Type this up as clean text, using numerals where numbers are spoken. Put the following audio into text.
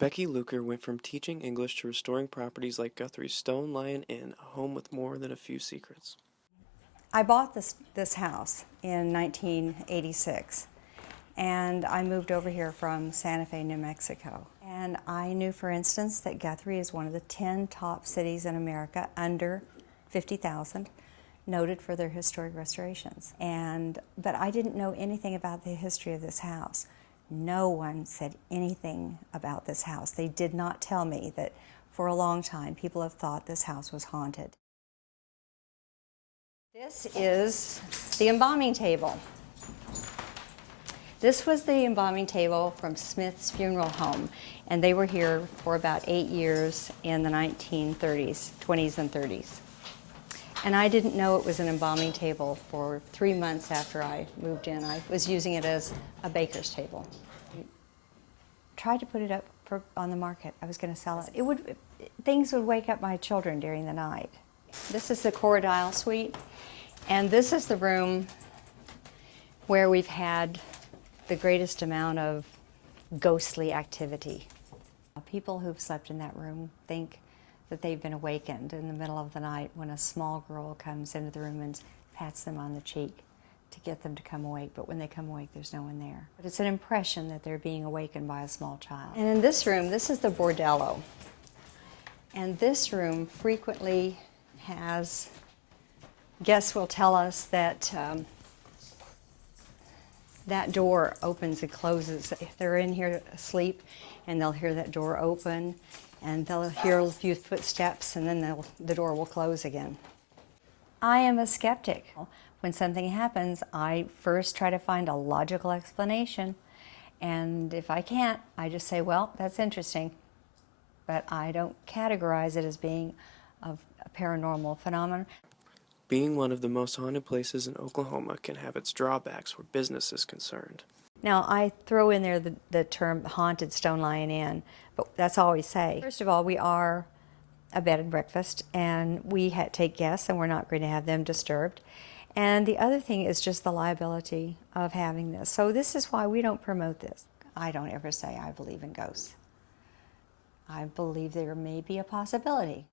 Becky Luker went from teaching English to restoring properties like Guthrie's Stone Lion Inn, a home with more than a few secrets. I bought this house in 1986, and I moved over here from Santa Fe, New Mexico. And I knew, for instance, that Guthrie is one of the 10 top cities in America under 50,000, noted for their historic restorations. But I didn't know anything about the history of this house. No one said anything about this house. They did not tell me that for a long time people have thought this house was haunted. This is the embalming table. This was the embalming table from Smith's Funeral Home, and they were here for about 8 years in the 1930s, 20s and 30s. And I didn't know it was an embalming table for 3 months after I moved in. I was using it as a baker's table. I tried to put it up on the market. I was going to sell it. Things would wake up my children during the night. This is the Corradile Suite, and this is the room where we've had the greatest amount of ghostly activity. People who've slept in that room think that they've been awakened in the middle of the night when a small girl comes into the room and pats them on the cheek to get them to come awake. But when they come awake, there's no one there. But it's an impression that they're being awakened by a small child. And in this room, this is the bordello. And this room frequently has, guests will tell us that that door opens and closes. If they're in here asleep and they'll hear that door open, and they'll hear a few footsteps, and then the door will close again. I am a skeptic. When something happens, I first try to find a logical explanation, and if I can't, I just say, well, that's interesting, but I don't categorize it as being a paranormal phenomenon. Being one of the most haunted places in Oklahoma can have its drawbacks where business is concerned. Now, I throw in there the term haunted Stone Lion Inn, but that's all we say. First of all, we are a bed and breakfast, and we take guests, and we're not going to have them disturbed. And the other thing is just the liability of having this. So this is why we don't promote this. I don't ever say I believe in ghosts. I believe there may be a possibility.